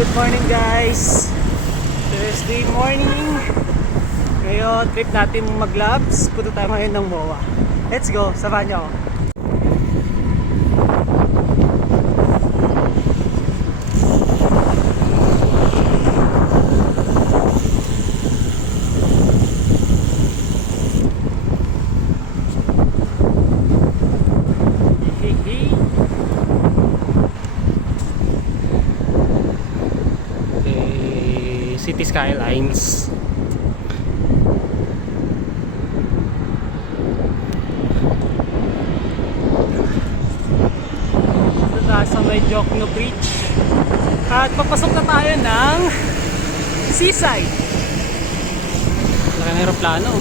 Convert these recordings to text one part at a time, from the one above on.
good morning guys. Thursday morning. Ngayon, trip natin mag-labs. Punta tayo ngayon ng MOA. Let's go, samahan niyo ako. City Skylines. Dito tayo sa may Jokno Bridge. At papasok na tayo ng seaside. Laki ng aeroplano.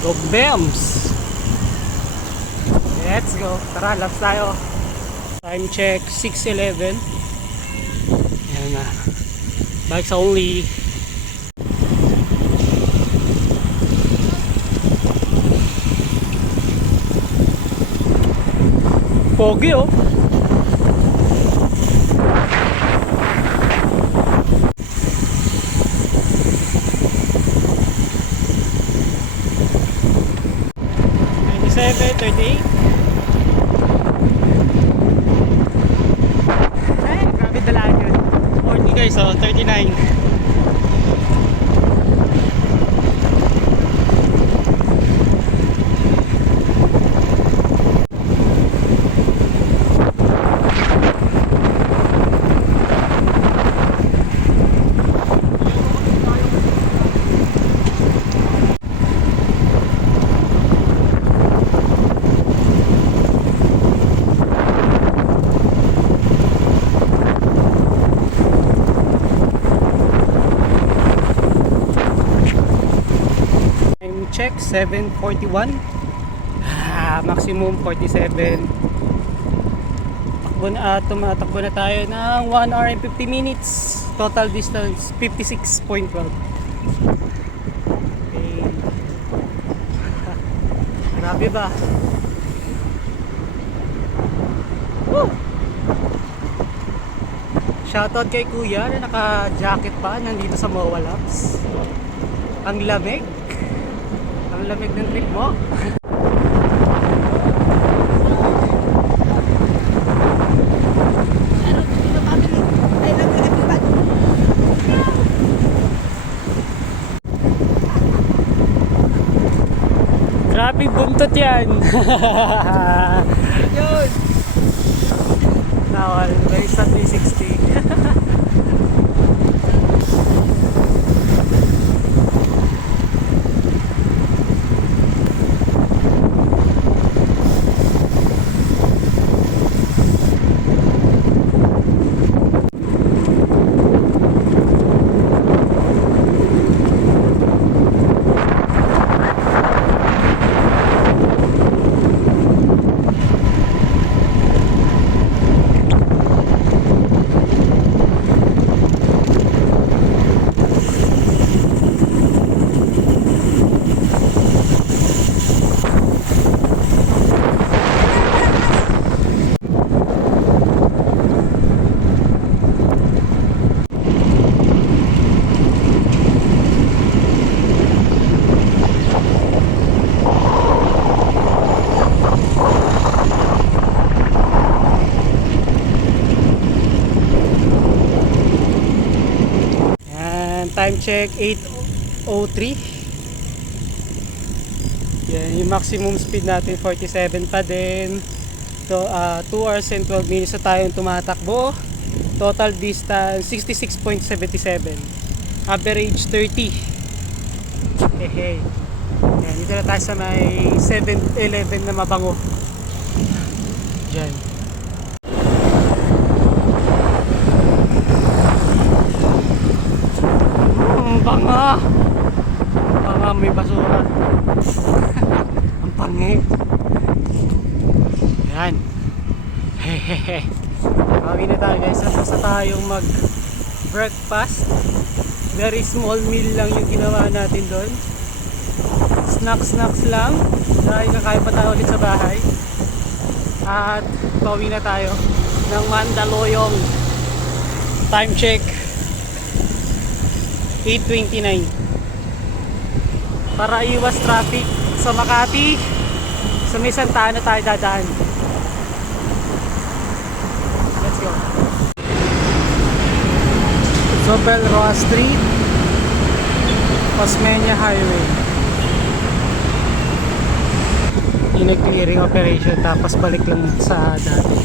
Go Bems! Let's go. Tara, laps tayo. Time check 6:11. Ayan na. Bikes only. Pogi oh. $97, $38. Ay, grabe dalaan yun. 40 guys, oh, 39. Check 7:41. Maximum 47. Tumatakbo na tayo ng 1 hour and 50 minutes. Total distance 56.12. Okay. Grabe ba? Woo! Shoutout kay Kuya na naka-jacket pa nandito sa MOA Labs. Ang lamig. Ang lamig ng trip mo. Grabe buntot yan. Yun. Nawal, may sa 360. Time check 8:03. Yan, yung maximum speed natin 47 pa din. So 2 hours and 12 minutes na tayong tumatakbo. Total distance 66.77. Average 30. Hey. Yan, dito na tayo sa may 7-Eleven na mabango. Diyan. Banga! Banga, may basura. Ang pangi. Yan. Hehehe. Kawin na tayo guys. Basta tayong mag breakfast. Very small meal lang yung ginawa natin doon. Snacks lang. Dahil kakain pa tayo ulit sa bahay. At pauwi na tayo. ng Mandaluyong. Time check 8:29. Para iwas traffic sa Makati, sa may Santa Ana tayo dadaan. Let's go. Sobel Roa Street, Osmeña Highway. Yung nag-clearing operation, tapos balik lang sa dati.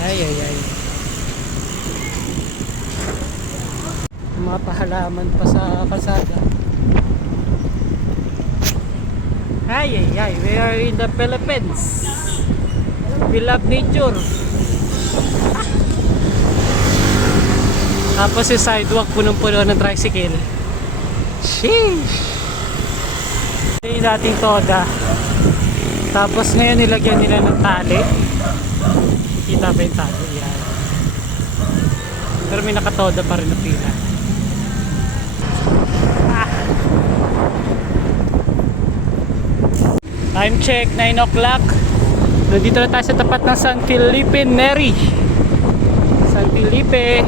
Ay ay ay. Mga pahalaman pa sa kalsada. Ay ay ay, we are in the Philippines. We love nature. Tapos yung sidewalk punong-puno ng tricycle. Sheesh! Ito yung dating toda. Tapos ngayon nilagyan nila ng tali. Kita ba yung tali? Yan. Pero may nakatoda pa rin na pila. Time check, 9 o'clock. Nandito na tayo sa tapat ng San Felipe Neri. San Felipe.